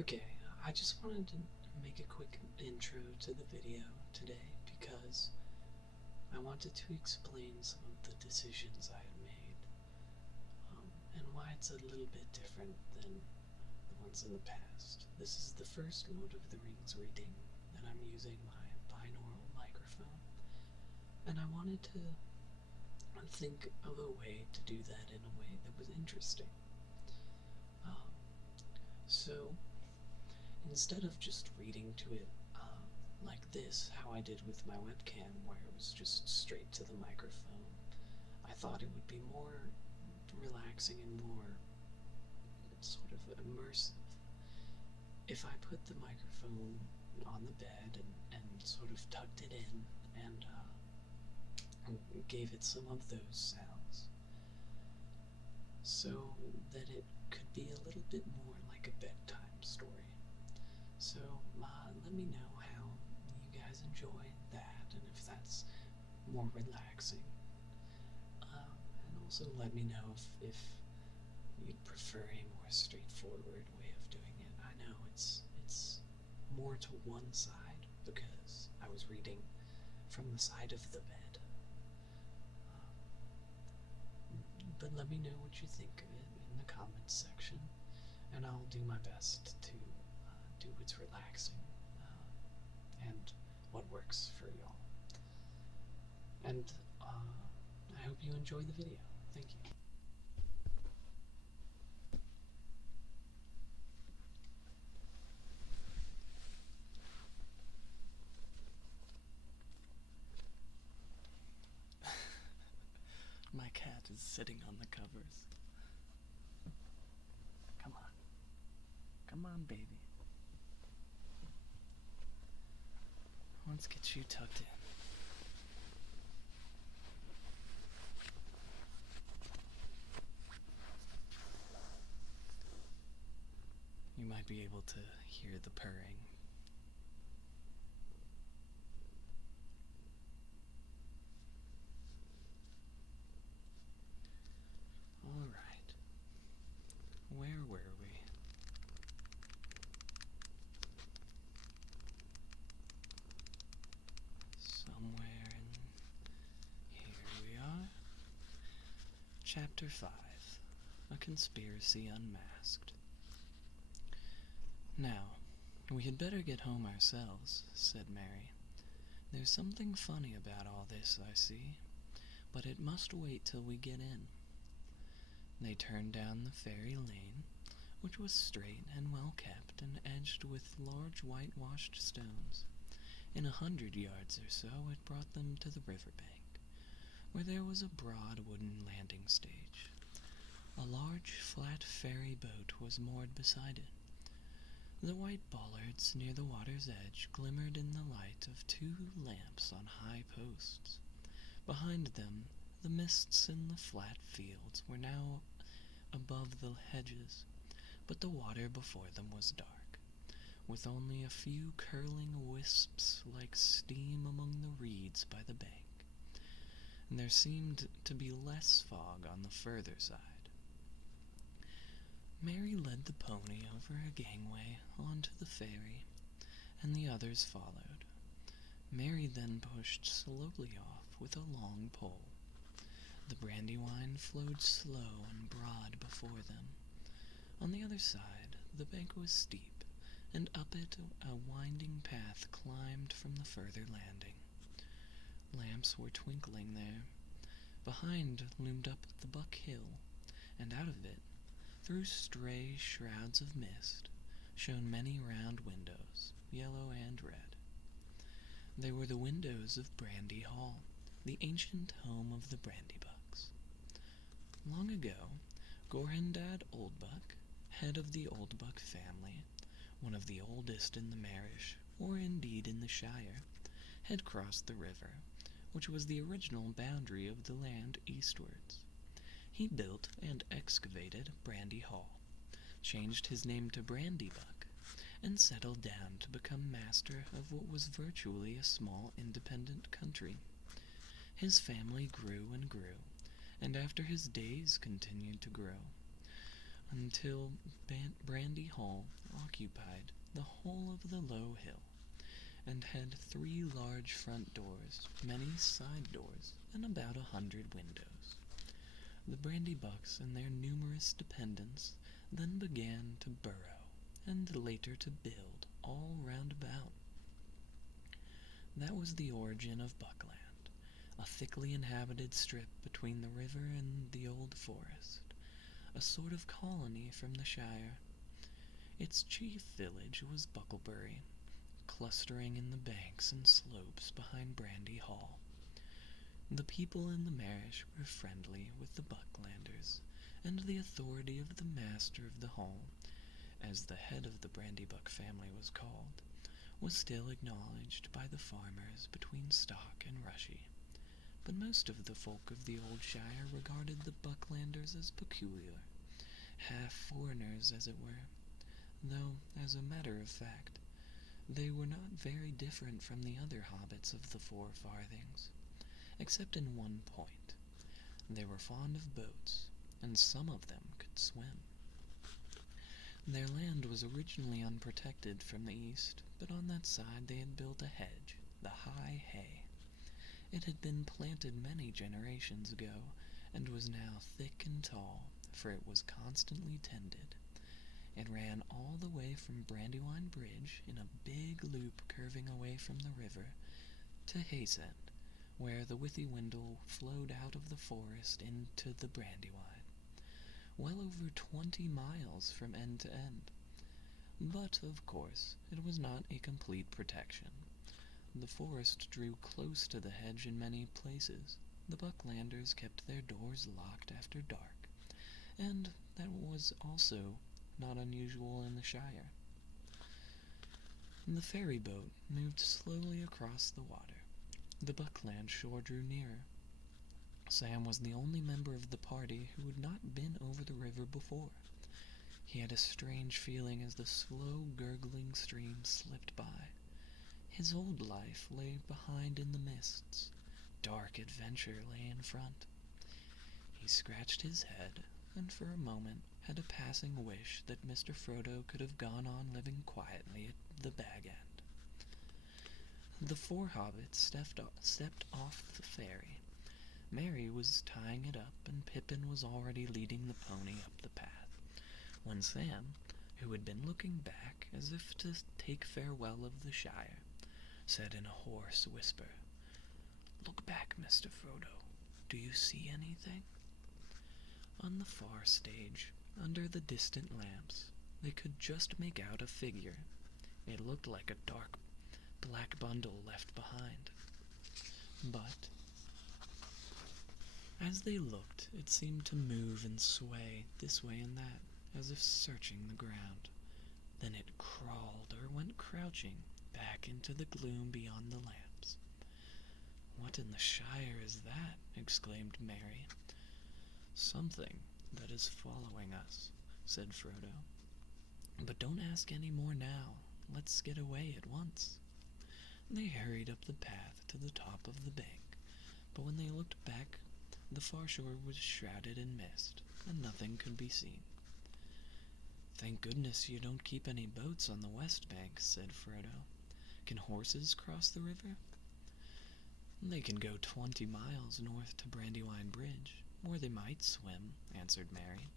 Okay, I just wanted to make a quick intro to the video today because I wanted to explain some of the decisions I had made and why it's a little bit different than the ones in the past. This is the first Lord of the Rings reading that I'm using my binaural microphone, and I wanted to think of a way to do that in a way that was interesting. Um, so instead of just reading to it like this, how I did with my webcam, where it was just straight to the microphone, I thought it would be more relaxing and more sort of immersive if I put the microphone on the bed and sort of tucked it in and gave it some of those sounds so that it could be a little bit more like a bedtime story. So let me know how you guys enjoy that and if that's more relaxing. And also let me know if you'd prefer a more straightforward way of doing it. I know it's more to one side because I was reading from the side of the bed. But let me know what you think of it in the comments section, and I'll do my best to do what's relaxing and what works for y'all. And I hope you enjoy the video. Thank you. My cat is sitting on the covers. Come on. Come on, baby. Let's get you tucked in. You might be able to hear the purring. Alright. Where were we? Somewhere in here we are. Chapter 5. A Conspiracy Unmasked. Now, we had better get home ourselves, said Mary. There's something funny about all this, I see, but it must wait till we get in. They turned down the fairy lane, which was straight and well kept and edged with large whitewashed stones. In 100 yards or so it brought them to the river bank, where there was a broad wooden landing stage. A large flat ferry boat was moored beside it. The white bollards near the water's edge glimmered in the light of 2 lamps on high posts. Behind them, the mists in the flat fields were now above the hedges, but the water before them was dark, with only a few curling wisps like steam among the reeds by the bank. And there seemed to be less fog on the further side. Mary led the pony over a gangway onto the ferry, and the others followed. Mary then pushed slowly off with a long pole. The Brandywine flowed slow and broad before them. On the other side, the bank was steep, and up it a winding path climbed from the further landing. Lamps were twinkling there. Behind loomed up the Buck Hill, and out of it, through stray shrouds of mist, shone many round windows, yellow and red. They were the windows of Brandy Hall, the ancient home of the Brandybucks. Long ago, Gorhendad Oldbuck, head of the Oldbuck family, one of the oldest in the Marish, or indeed in the Shire, had crossed the river, which was the original boundary of the land eastwards. He built and excavated Brandy Hall, changed his name to Brandybuck, and settled down to become master of what was virtually a small independent country. His family grew and grew, and after his days continued to grow, until Brandy Hall occupied the whole of the low hill, and had 3 large front doors, many side doors, and about 100 windows. The Brandybucks and their numerous dependents then began to burrow, and later to build, all round about. That was the origin of Buckland, a thickly inhabited strip between the river and the old forest, a sort of colony from the Shire. Its chief village was Bucklebury, clustering in the banks and slopes behind Brandy Hall. The people in the Marish were friendly with the Bucklanders, and the authority of the master of the hall, as the head of the Brandybuck family was called, was still acknowledged by the farmers between Stock and Rushy. But most of the folk of the old shire regarded the Bucklanders as peculiar, half foreigners as it were, though, as a matter of fact, they were not very different from the other hobbits of the Four Farthings, except in one point. They were fond of boats, and some of them could swim. Their land was originally unprotected from the east, but on that side they had built a hedge, the High Hay. It had been planted many generations ago, and was now thick and tall, for it was constantly tended. It ran all the way from Brandywine Bridge in a big loop curving away from the river to Haysend, where the Withywindle flowed out of the forest into the Brandywine, well over 20 miles from end to end. But, of course, it was not a complete protection. The forest drew close to the hedge in many places. The Bucklanders kept their doors locked after dark, and that was also not unusual in the Shire. The ferry boat moved slowly across the water. The Buckland shore drew nearer. Sam was the only member of the party who had not been over the river before. He had a strange feeling as the slow, gurgling stream slipped by. His old life lay behind in the mists. Dark adventure lay in front. He scratched his head, and for a moment had a passing wish that Mr. Frodo could have gone on living quietly at the Bag End. The 4 hobbits stepped off the ferry. Merry was tying it up, and Pippin was already leading the pony up the path, when Sam, who had been looking back as if to take farewell of the Shire, said in a hoarse whisper, "Look back, Mr. Frodo. Do you see anything?" On the far stage, under the distant lamps, they could just make out a figure. It looked like a dark black bundle left behind. But as they looked, it seemed to move and sway this way and that, as if searching the ground. Then it crawled or went crouching back into the gloom beyond the lamps. "What in the Shire is that?" exclaimed Merry. "Something that is following us," said Frodo. "But don't ask any more now. Let's get away at once." They hurried up the path to the top of the bank, but when they looked back, the far shore was shrouded in mist, and nothing could be seen. "Thank goodness you don't keep any boats on the west bank," said Frodo. "Can horses cross the river?" "They can go 20 miles north to Brandywine Bridge, or they might swim," answered Merry,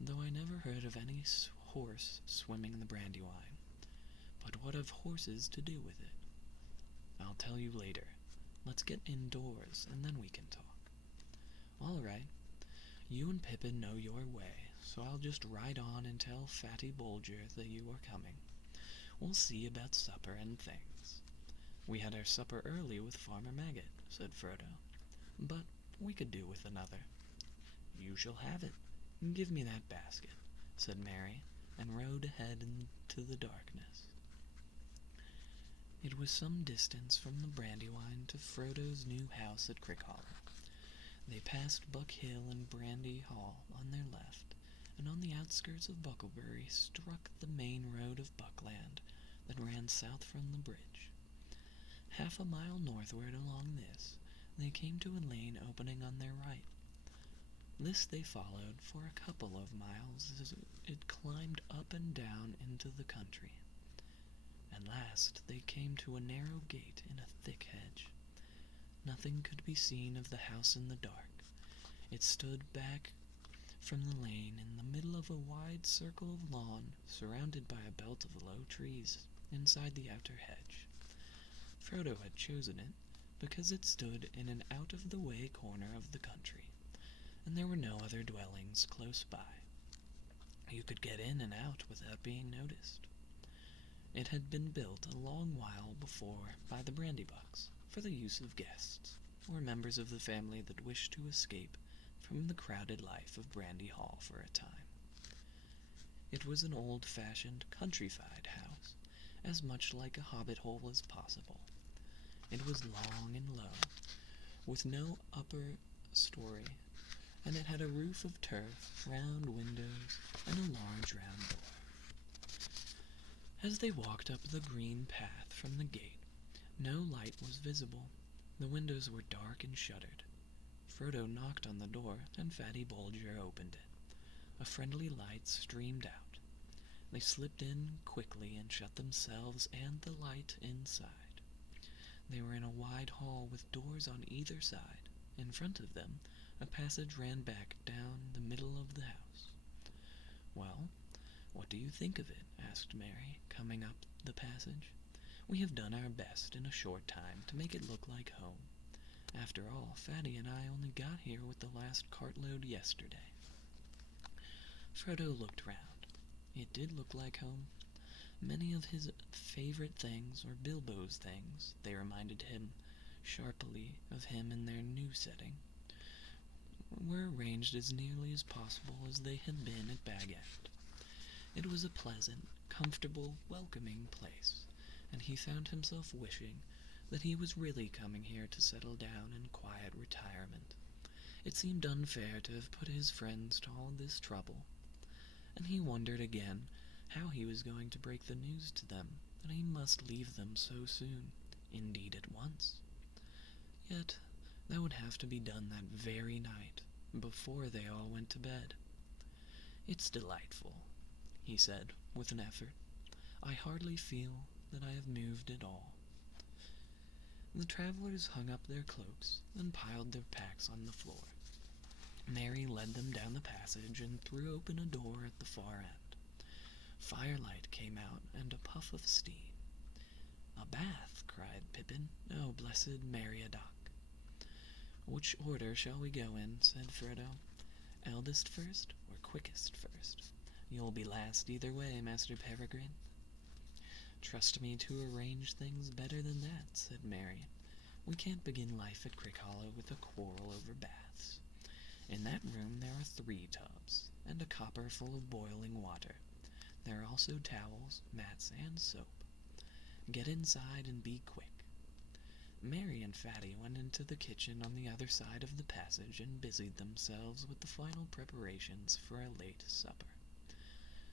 "though I never heard of any horse swimming the Brandywine. But what have horses to do with it?" "I'll tell you later. Let's get indoors, and then we can talk." "All right. You and Pippin know your way, so I'll just ride on and tell Fatty Bolger that you are coming. We'll see about supper and things." "We had our supper early with Farmer Maggot," said Frodo, "but we could do with another." "You shall have it. Give me that basket," said Merry, and rode ahead into the darkness. It was some distance from the Brandywine to Frodo's new house at Crickhollow. They passed Buck Hill and Brandy Hall on their left, and on the outskirts of Bucklebury struck the main road of Buckland that ran south from the bridge. Half a mile northward along this, they came to a lane opening on their right. This they followed for a couple of miles as it climbed up and down into the country. At last they came to a narrow gate in a thick hedge. Nothing could be seen of the house in the dark. It stood back from the lane in the middle of a wide circle of lawn surrounded by a belt of low trees inside the outer hedge. Frodo had chosen it because it stood in an out-of-the-way corner of the country, and there were no other dwellings close by. You could get in and out without being noticed. It had been built a long while before by the Brandybucks for the use of guests, or members of the family that wished to escape from the crowded life of Brandy Hall for a time. It was an old-fashioned, countrified house, as much like a hobbit hole as possible. It was long and low, with no upper story, and it had a roof of turf, round windows, and a large round door. As they walked up the green path from the gate, no light was visible. The windows were dark and shuttered. Frodo knocked on the door, and Fatty Bulger opened it. A friendly light streamed out. They slipped in quickly and shut themselves and the light inside. They were in a wide hall with doors on either side. In front of them, a passage ran back down the middle of the house. "Well, what do you think of it?" asked Merry, coming up the passage. "We have done our best in a short time to make it look like home. After all, Fatty and I only got here with the last cartload yesterday." Frodo looked round. It did look like home. Many of his favorite things, or Bilbo's things, they reminded him sharply of him in their new setting, were arranged as nearly as possible as they had been at Bag End. It was a pleasant, comfortable, welcoming place, and he found himself wishing that he was really coming here to settle down in quiet retirement. It seemed unfair to have put his friends to all this trouble, and he wondered again how he was going to break the news to them that he must leave them so soon, indeed at once. Yet that would have to be done that very night, before they all went to bed. "It's delightful," he said, with an effort. "I hardly feel that I have moved at all." The travelers hung up their cloaks and piled their packs on the floor. Merry led them down the passage and threw open a door at the far end. Firelight came out and a puff of steam. "A bath!" cried Pippin. "Oh, blessed Meriadoc!" "Which order shall we go in?" said Frodo. "Eldest first, or quickest first? You'll be last either way, Master Peregrine." "Trust me to arrange things better than that," said Merry. "We can't begin life at Crickhollow with a quarrel over baths. In that room there are 3 tubs, and a copper full of boiling water. There are also towels, mats, and soap. Get inside and be quick." Merry and Fatty went into the kitchen on the other side of the passage and busied themselves with the final preparations for a late supper.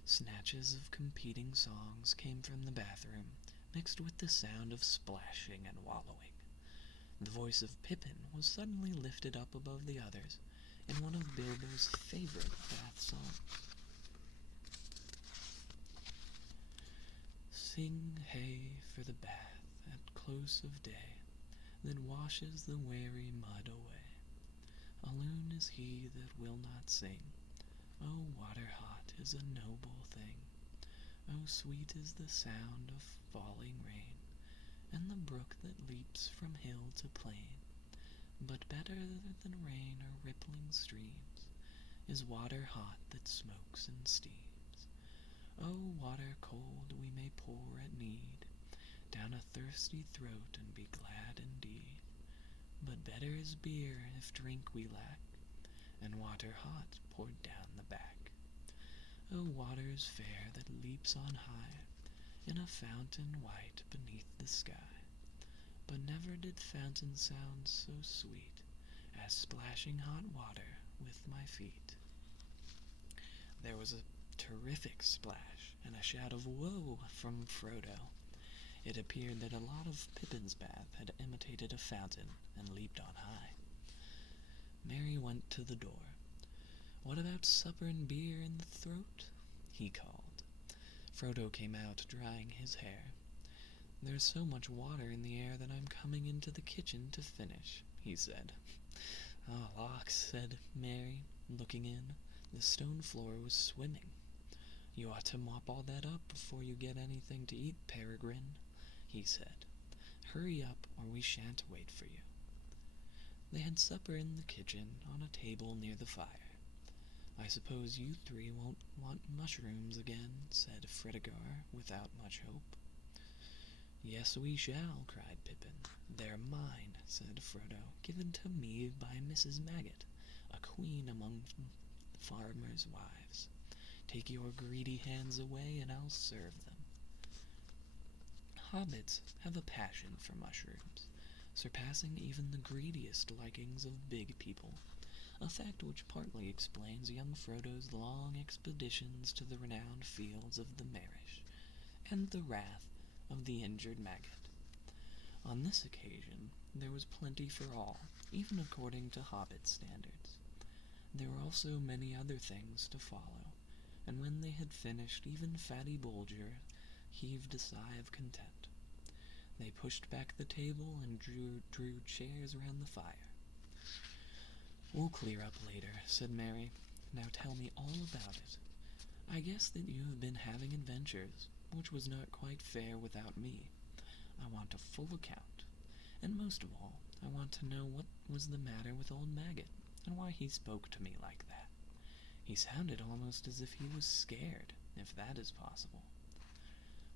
Snatches of competing songs came from the bathroom, mixed with the sound of splashing and wallowing. The voice of Pippin was suddenly lifted up above the others in one of Bilbo's favorite bath songs. "Sing hey for the bath at close of day, that washes the weary mud away. Alone is he that will not sing. Oh, water hot is a noble thing. Oh, sweet is the sound of falling rain, and the brook that leaps from hill to plain. But better than rain or rippling streams is water hot that smokes and steams. Oh, water cold we may pour at need down a thirsty throat and be glad indeed. But better is beer if drink we lack, and water hot poured down the back. Oh, waters fair that leaps on high in a fountain white beneath the sky. But never did fountain sound so sweet as splashing hot water with my feet." There was a terrific splash and a shout of "Whoa!" from Frodo. It appeared that a lot of Pippin's bath had imitated a fountain and leaped on high. Merry went to the door. "What about supper and beer in the throat?" he called. Frodo came out, drying his hair. "There's so much water in the air that I'm coming into the kitchen to finish," he said. "Ah, lawks," said Merry, looking in. The stone floor was swimming. "You ought to mop all that up before you get anything to eat, Peregrine," he said. "Hurry up, or we shan't wait for you." They had supper in the kitchen, on a table near the fire. "I suppose you three won't want mushrooms again," said Fredegar, without much hope. "Yes, we shall," cried Pippin. "They're mine," said Frodo, "given to me by Mrs. Maggot, a queen among farmers' wives. Take your greedy hands away, and I'll serve them." Hobbits have a passion for mushrooms, surpassing even the greediest likings of big people, a fact which partly explains young Frodo's long expeditions to the renowned fields of the Marish, and the wrath of the injured Maggot. On this occasion there was plenty for all, even according to Hobbit standards. There were also many other things to follow, and when they had finished, even Fatty Bulger heaved a sigh of content. They pushed back the table and drew chairs round the fire. "We'll clear up later," said Merry. "Now tell me all about it. I guess that you have been having adventures, which was not quite fair without me. I want a full account, and most of all, I want to know what was the matter with old Maggot, and why he spoke to me like that. He sounded almost as if he was scared, if that is possible."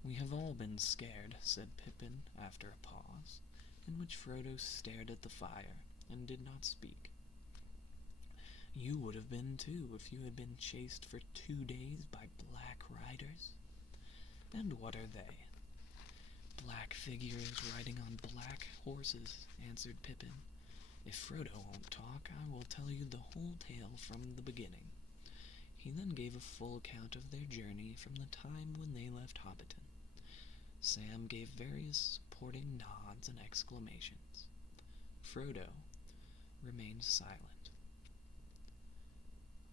"We have all been scared," said Pippin, after a pause, in which Frodo stared at the fire and did not speak. "You would have been too, if you had been chased for 2 days by black riders." "And what are they?" "Black figures riding on black horses," answered Pippin. "If Frodo won't talk, I will tell you the whole tale from the beginning." He then gave a full account of their journey from the time when they left Hobbiton. Sam gave various supporting nods and exclamations. Frodo remained silent.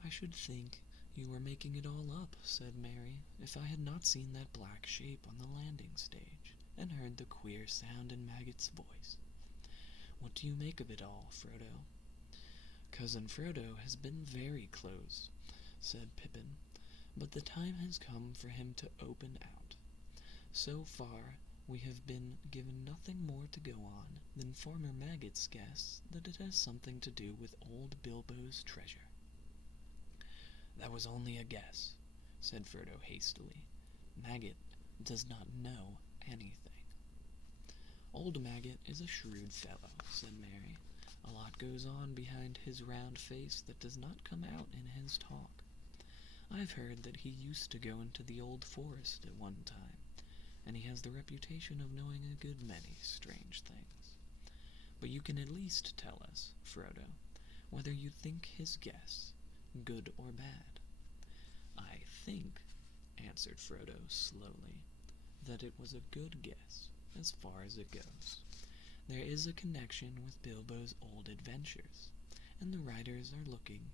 "I should think you were making it all up," said Merry, "if I had not seen that black shape on the landing stage, and heard the queer sound in Maggot's voice. What do you make of it all, Frodo?" "Cousin Frodo has been very close," said Pippin, "but the time has come for him to open out. So far we have been given nothing more to go on than Farmer Maggot's guess that it has something to do with old Bilbo's treasure." "That was only a guess," said Frodo hastily. "Maggot does not know anything." "Old Maggot is a shrewd fellow," said Merry. "A lot goes on behind his round face that does not come out in his talk. I've heard that he used to go into the old forest at one time, and he has the reputation of knowing a good many strange things. But you can at least tell us, Frodo, whether you think his guess good or bad." "I think," answered Frodo slowly, "that it was a good guess, as far as it goes. There is a connection with Bilbo's old adventures, and the writers are looking,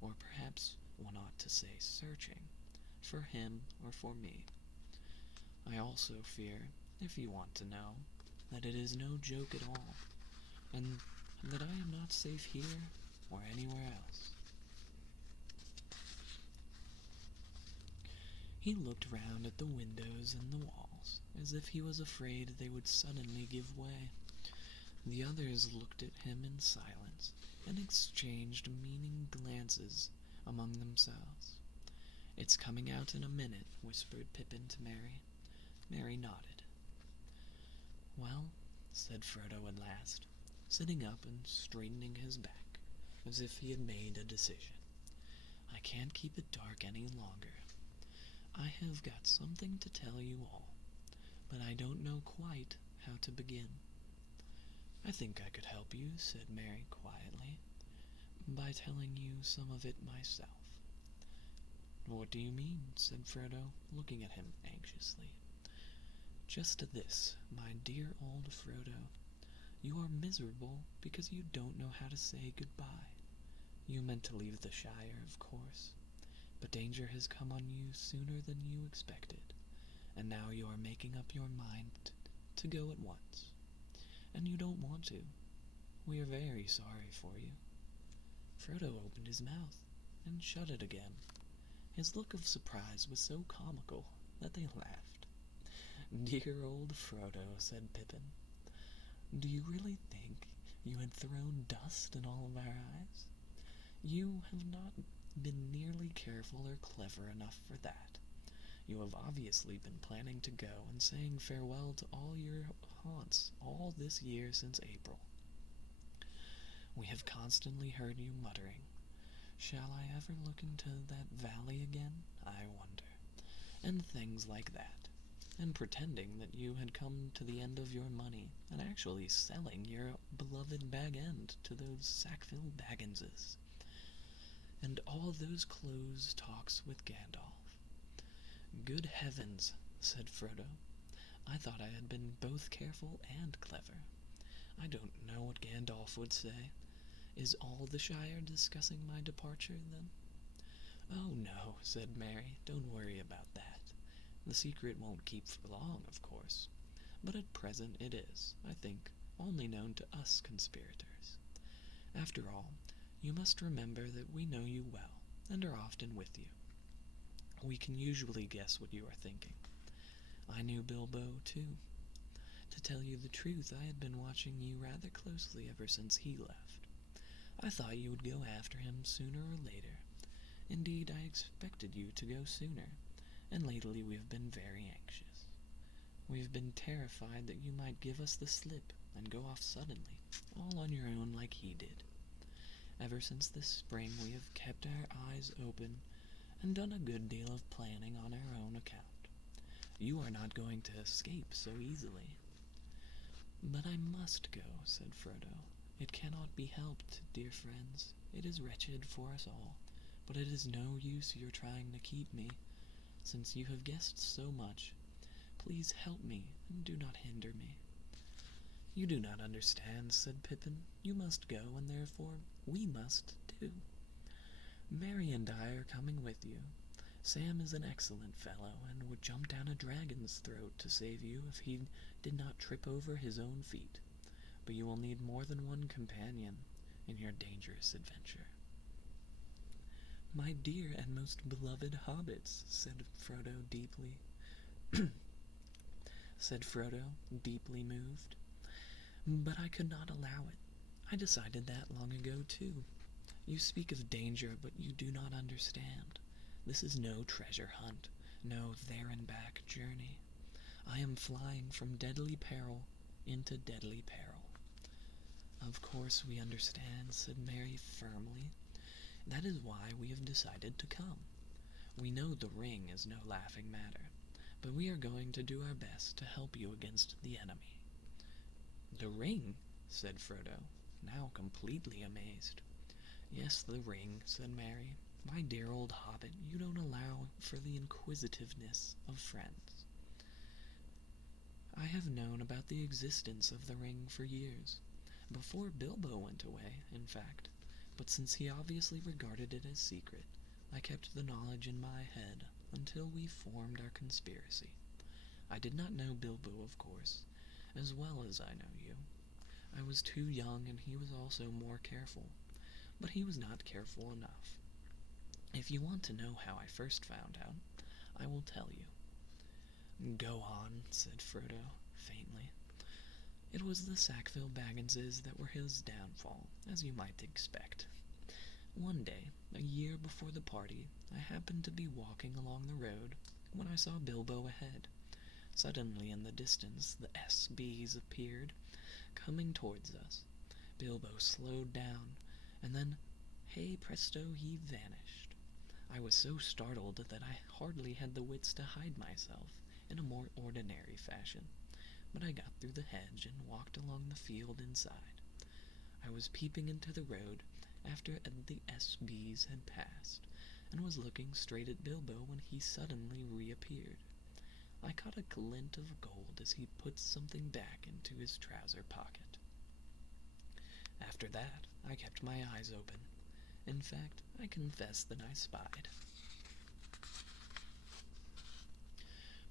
or perhaps one ought to say searching, for him or for me. I also fear, if you want to know, that it is no joke at all, and that I am not safe here or anywhere else." He looked round at the windows and the walls, as if he was afraid they would suddenly give way. The others looked at him in silence, and exchanged meaning glances among themselves. "It's coming out in a minute," whispered Pippin to Merry. Merry nodded. "Well," said Frodo at last, sitting up and straightening his back, as if he had made a decision, "I can't keep it dark any longer. I have got something to tell you all, but I don't know quite how to begin." "I think I could help you," said Merry quietly, "by telling you some of it myself." "What do you mean?" said Frodo, looking at him anxiously. "Just this, my dear old Frodo. You are miserable because you don't know how to say goodbye. You meant to leave the Shire, of course, but danger has come on you sooner than you expected, and now you are making up your mind to go at once. And you don't want to. We are very sorry for you." Frodo opened his mouth and shut it again. His look of surprise was so comical that they laughed. "Dear old Frodo," said Pippin. "Do you really think you had thrown dust in all of our eyes? You have not been nearly careful or clever enough for that. You have obviously been planning to go and saying farewell to all your haunts all this year since April. We have constantly heard you muttering, 'Shall I ever look into that valley again, I wonder?' and things like that, and pretending that you had come to the end of your money, and actually selling your beloved Bag End to those Sackville Bagginses, and all those close talks with Gandalf." "Good heavens," said Frodo. "I thought I had been both careful and clever. I don't know what Gandalf would say. Is all the Shire discussing my departure, then?" "Oh, no," said Merry. "Don't worry about that. The secret won't keep for long, of course, but at present it is, I think, only known to us conspirators. After all, you must remember that we know you well, and are often with you. We can usually guess what you are thinking. I knew Bilbo, too. To tell you the truth, I had been watching you rather closely ever since he left. I thought you would go after him sooner or later. Indeed, I expected you to go sooner, and lately we have been very anxious. We have been terrified that you might give us the slip and go off suddenly, all on your own like he did. Ever since this spring we have kept our eyes open and done a good deal of planning on our own account. You are not going to escape so easily." "But I must go," said Frodo. "It cannot be helped, dear friends. It is wretched for us all, but it is no use your trying to keep me, since you have guessed so much. Please help me, and do not hinder me." "You do not understand," said Pippin. "You must go, and therefore we must too. Merry and I are coming with you. Sam is an excellent fellow, and would jump down a dragon's throat to save you if he did not trip over his own feet. But you will need more than one companion in your dangerous adventure." "My dear and most beloved hobbits," said Frodo, deeply moved. "But I could not allow it. I decided that long ago, too. You speak of danger, but you do not understand. This is no treasure hunt, no there-and-back journey. I am flying from deadly peril into deadly peril." "Of course we understand," said Merry firmly. "That is why we have decided to come. We know the ring is no laughing matter, but we are going to do our best to help you against the enemy." "The ring?" said Frodo, now completely amazed. "Yes, the ring," said Merry. "My dear old hobbit, you don't allow for the inquisitiveness of friends. I have known about the existence of the ring for years, before Bilbo went away, in fact, but since he obviously regarded it as secret, I kept the knowledge in my head until we formed our conspiracy. I did not know Bilbo, of course, as well as I know you. I was too young, and he was also more careful, but he was not careful enough. If you want to know how I first found out, I will tell you." "Go on," said Frodo, faintly. "It was the Sackville Bagginses that were his downfall, as you might expect. One day, a year before the party, I happened to be walking along the road when I saw Bilbo ahead. Suddenly in the distance the S.B.'s appeared, coming towards us. Bilbo slowed down, and then, hey presto, he vanished. I was so startled that I hardly had the wits to hide myself in a more ordinary fashion, but I got through the hedge and walked along the field inside. I was peeping into the road after the S.B.'s had passed, and was looking straight at Bilbo when he suddenly reappeared. I caught a glint of gold as he put something back into his trouser pocket. After that, I kept my eyes open, In fact, I confess that I spied.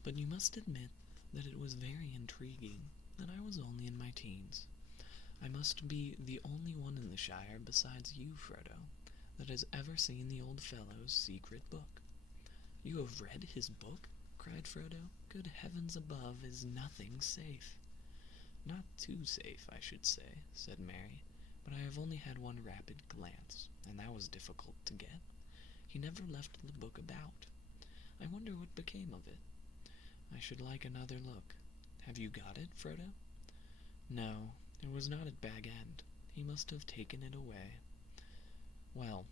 But you must admit that it was very intriguing that I was only in my teens. I must be the only one in the Shire besides you, Frodo, that has ever seen the old fellow's secret book. You have read his book? Cried Frodo. Good heavens above, is nothing safe? Not too safe, I should say, said Merry, but I have only had one rapid glance, and that was difficult to get. He never left the book about. I wonder what became of it. I should like another look. Have you got it, Frodo? No, it was not at Bag End. He must have taken it away. Well,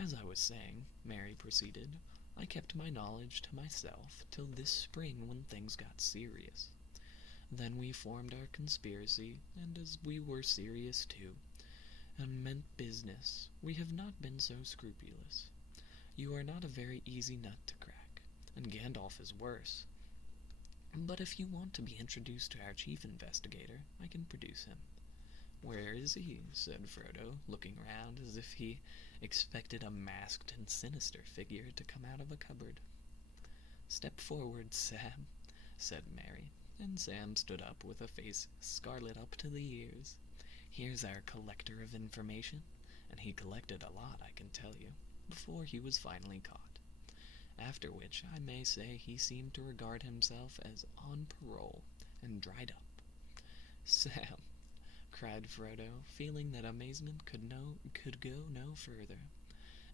as I was saying, Merry proceeded, I kept my knowledge to myself till this spring when things got serious. Then we formed our conspiracy, and as we were serious too, and meant business, we have not been so scrupulous. You are not a very easy nut to crack, and Gandalf is worse. But if you want to be introduced to our chief investigator, I can produce him. Where is he? Said Frodo, looking round as if he expected a masked and sinister figure to come out of a cupboard. Step forward, Sam, said Merry, and Sam stood up with a face scarlet up to the ears. Here's our collector of information, and he collected a lot, I can tell you, before he was finally caught. After which I may say he seemed to regard himself as on parole and dried up. Sam, cried Frodo, feeling that amazement could go no further,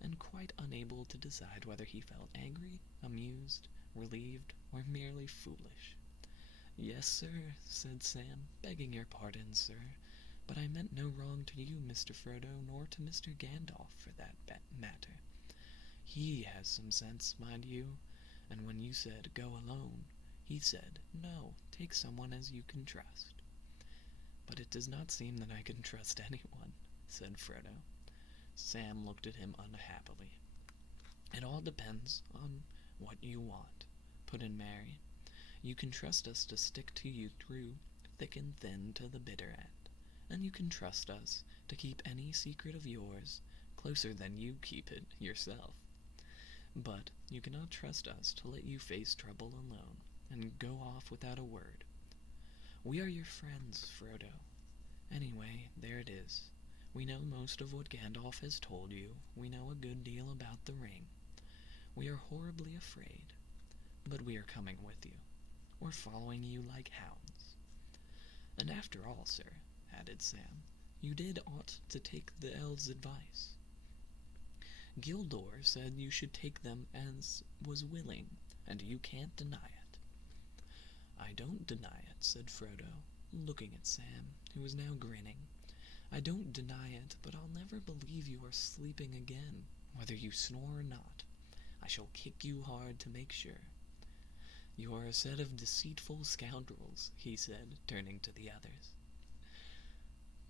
and quite unable to decide whether he felt angry, amused, relieved, or merely foolish. Yes, sir, said Sam, begging your pardon, sir, but I meant no wrong to you, Mr. Frodo, nor to Mr. Gandalf, for that matter. He has some sense, mind you, and when you said, go alone, he said, no, take someone as you can trust. But it does not seem that I can trust anyone, said Frodo. Sam looked at him unhappily. It all depends on what you want, put in Merry. You can trust us to stick to you through thick and thin to the bitter end, and you can trust us to keep any secret of yours closer than you keep it yourself. But you cannot trust us to let you face trouble alone and go off without a word. We are your friends, Frodo. Anyway, there it is. We know most of what Gandalf has told you. We know a good deal about the ring. We are horribly afraid, but we are coming with you. We're following you like hounds. And after all, sir, added Sam, you did ought to take the elves' advice. Gildor said you should take them as was willing, and you can't deny it. I don't deny it, said Frodo, looking at Sam, who was now grinning. I don't deny it, but I'll never believe you are sleeping again, whether you snore or not. I shall kick you hard to make sure. You are a set of deceitful scoundrels, he said, turning to the others.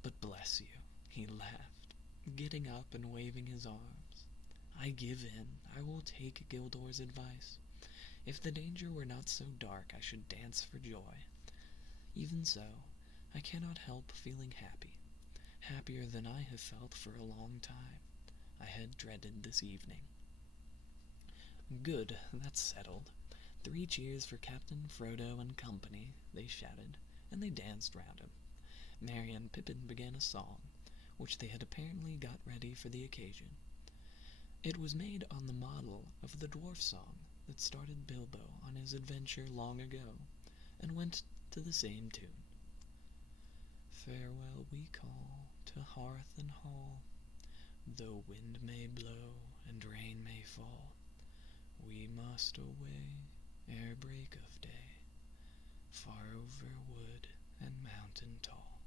But bless you, he laughed, getting up and waving his arms. I give in. I will take Gildor's advice. If the danger were not so dark, I should dance for joy. Even so, I cannot help feeling happy, happier than I have felt for a long time. I had dreaded this evening. Good, that's settled. 3 cheers for Captain Frodo and company, they shouted, and they danced round him. Merry and Pippin began a song, which they had apparently got ready for the occasion. It was made on the model of the dwarf song that started Bilbo on his adventure long ago, and went to the same tune. Farewell we call to hearth and hall, though wind may blow and rain may fall, we must away ere break of day, far over wood and mountain tall,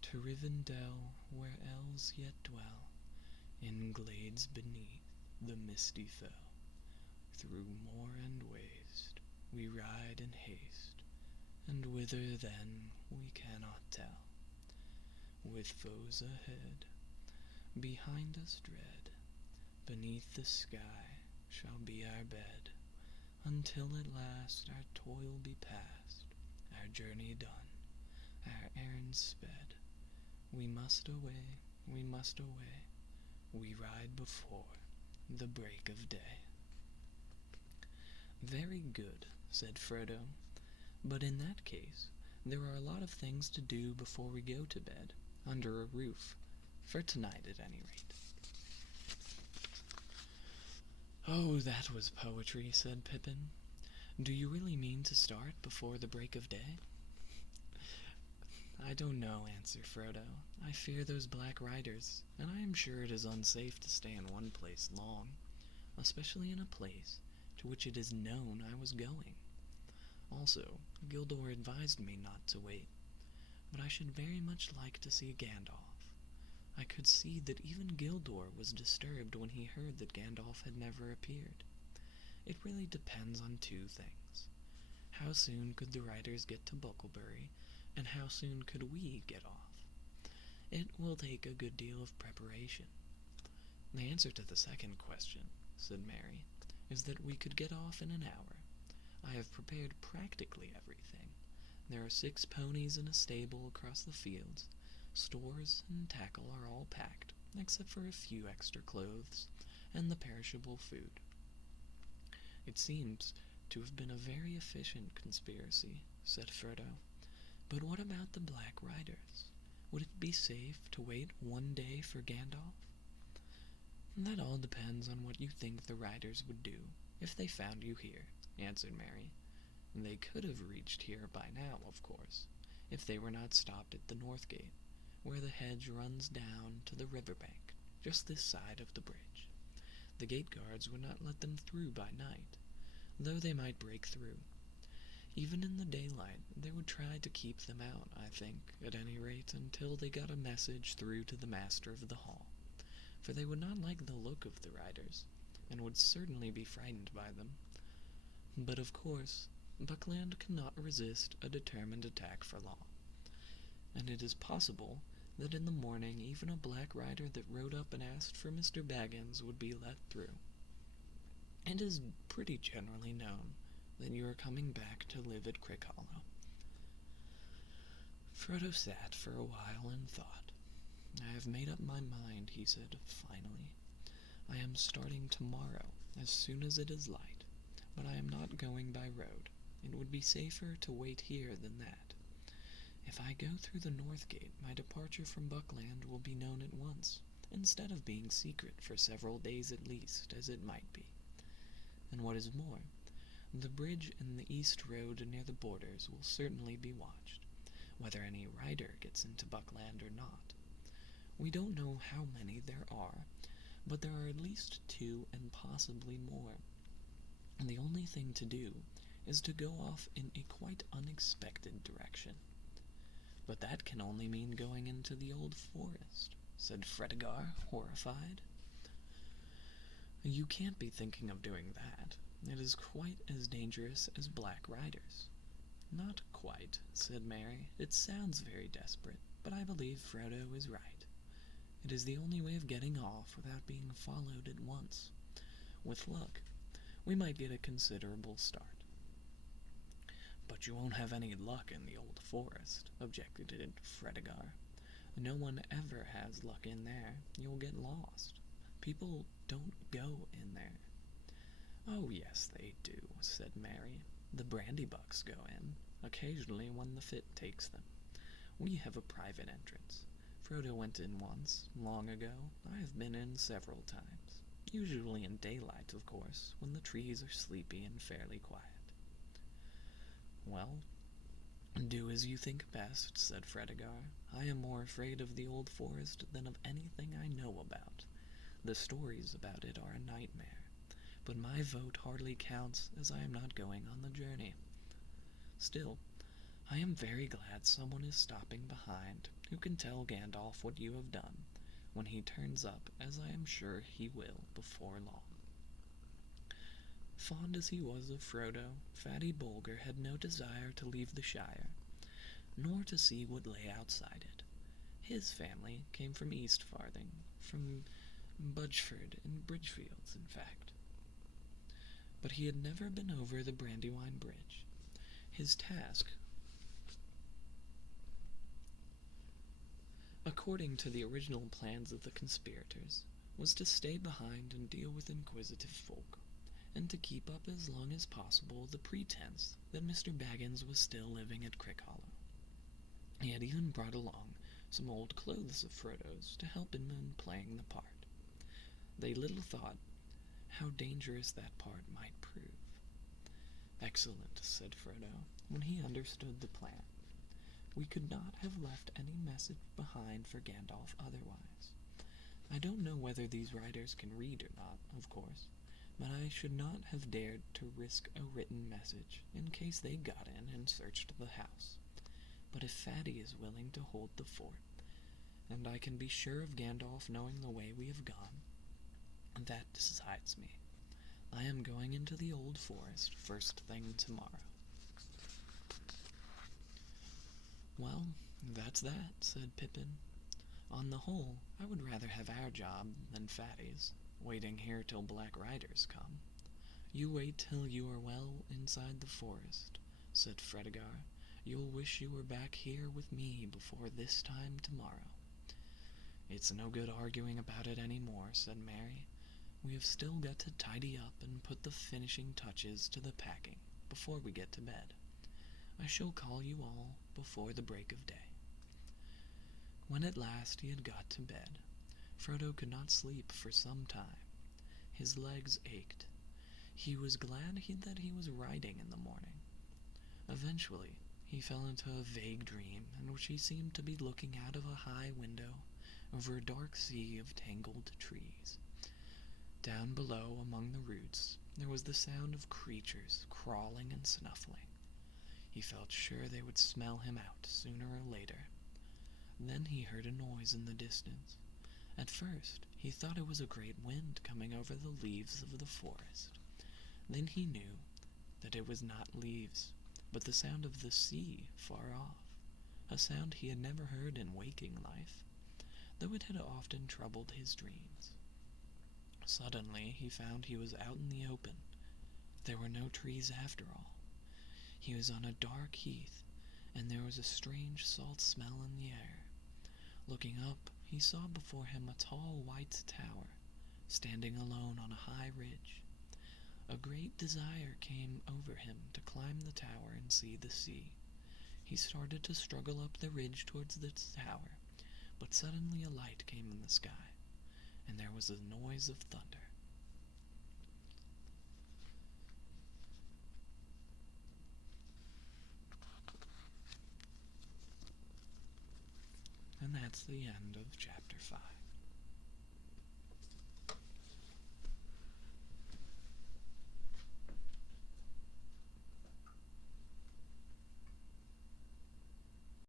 to Rivendell where elves yet dwell, in glades beneath the misty fell. Through moor and waste we ride in haste, and whither then we cannot tell. With foes ahead, behind us dread, beneath the sky shall be our bed, until at last our toil be past, our journey done, our errand sped. We must away, we ride before the break of day." "Very good," said Frodo. "But in that case, there are a lot of things to do before we go to bed, under a roof, for tonight at any rate." "Oh, that was poetry," said Pippin. "Do you really mean to start before the break of day?" "I don't know," answered Frodo. "I fear those Black Riders, and I am sure it is unsafe to stay in one place long, especially in a place to which it is known I was going. Also, Gildor advised me not to wait, but I should very much like to see Gandalf. I could see that even Gildor was disturbed when he heard that Gandalf had never appeared. It really depends on two things. How soon could the riders get to Bucklebury, and how soon could we get off? It will take a good deal of preparation." "The answer to the second question," said Merry, "is that we could get off in an hour. I have prepared practically everything. There are 6 ponies in a stable across the fields. Stores and tackle are all packed, except for a few extra clothes and the perishable food." "It seems to have been a very efficient conspiracy," said Frodo. "But what about the Black Riders? Would it be safe to wait one day for Gandalf?" "That all depends on what you think the riders would do if they found you here," answered Merry. "They could have reached here by now, of course, if they were not stopped at the North Gate, where the hedge runs down to the river bank, just this side of the bridge. The gate guards would not let them through by night, though they might break through. Even in the daylight, they would try to keep them out, I think, at any rate, until they got a message through to the master of the hall, for they would not like the look of the riders, and would certainly be frightened by them. But, of course, Buckland cannot resist a determined attack for long, and it is possible that in the morning even a Black Rider that rode up and asked for Mr. Baggins would be let through. It is pretty generally known that you are coming back to live at Crickhollow." Frodo sat for a while and thought. "I have made up my mind," he said finally. "I am starting tomorrow as soon as it is light, but I am not going by road. It would be safer to wait here than that. If I go through the North Gate, my departure from Buckland will be known at once, instead of being secret for several days at least, as it might be. And what is more, the bridge and the east road near the borders will certainly be watched, whether any rider gets into Buckland or not. We don't know how many there are, but there are at least 2 and possibly more. And the only thing to do is to go off in a quite unexpected direction." "But that can only mean going into the old forest," said Fredegar, horrified. "You can't be thinking of doing that. It is quite as dangerous as Black Riders." "Not quite," said Merry. "It sounds very desperate, but I believe Frodo is right. It is the only way of getting off without being followed at once. With luck, we might get a considerable start." "But you won't have any luck in the old forest," objected Fredegar. "No one ever has luck in there. You'll get lost. People don't go in there." "Oh, yes, they do," said Merry. "The Brandybucks go in, occasionally when the fit takes them. We have a private entrance. Frodo went in once, long ago. I have been in several times. Usually in daylight, of course, when the trees are sleepy and fairly quiet." "Well, do as you think best," said Fredegar. "I am more afraid of the old forest than of anything I know about. The stories about it are a nightmare, but my vote hardly counts, as I am not going on the journey. Still, I am very glad someone is stopping behind who can tell Gandalf what you have done, when he turns up, as I am sure he will before long." Fond as he was of Frodo, Fatty Bulger had no desire to leave the Shire, nor to see what lay outside it. His family came from East Farthing, from Budgeford and Bridgefields, in fact. But he had never been over the Brandywine Bridge. His task, according to the original plans of the conspirators, was to stay behind and deal with inquisitive folk, and to keep up as long as possible the pretense that Mr. Baggins was still living at Crickhollow. He had even brought along some old clothes of Frodo's to help him in playing the part. They little thought how dangerous that part might prove. "Excellent," said Frodo, when he understood the plan. "We could not have left any message behind for Gandalf otherwise. I don't know whether these riders can read or not, of course, but I should not have dared to risk a written message in case they got in and searched the house. But if Fatty is willing to hold the fort, and I can be sure of Gandalf knowing the way we have gone, that decides me. I am going into the old forest first thing tomorrow." "Well, that's that," said Pippin. "On the whole, I would rather have our job than Fatty's, waiting here till black riders come." "You wait till you are well inside the forest," said Fredegar. "You'll wish you were back here with me before this time tomorrow." "It's no good arguing about it any more," said Merry. "We have still got to tidy up and put the finishing touches to the packing before we get to bed. I shall call you all before the break of day." When at last he had got to bed, Frodo could not sleep for some time. His legs ached. He was glad that he was riding in the morning. Eventually, he fell into a vague dream in which he seemed to be looking out of a high window over a dark sea of tangled trees. Down below, among the roots, there was the sound of creatures crawling and snuffling. He felt sure they would smell him out sooner or later. Then he heard a noise in the distance. At first, he thought it was a great wind coming over the leaves of the forest. Then he knew that it was not leaves, but the sound of the sea far off, a sound he had never heard in waking life, though it had often troubled his dreams. Suddenly he found he was out in the open. There were no trees after all. He was on a dark heath, and there was a strange salt smell in the air. Looking up, he saw before him a tall white tower, standing alone on a high ridge. A great desire came over him to climb the tower and see the sea. He started to struggle up the ridge towards the tower, but suddenly a light came in the sky, and there was a noise of thunder. And that's the end of Chapter 5.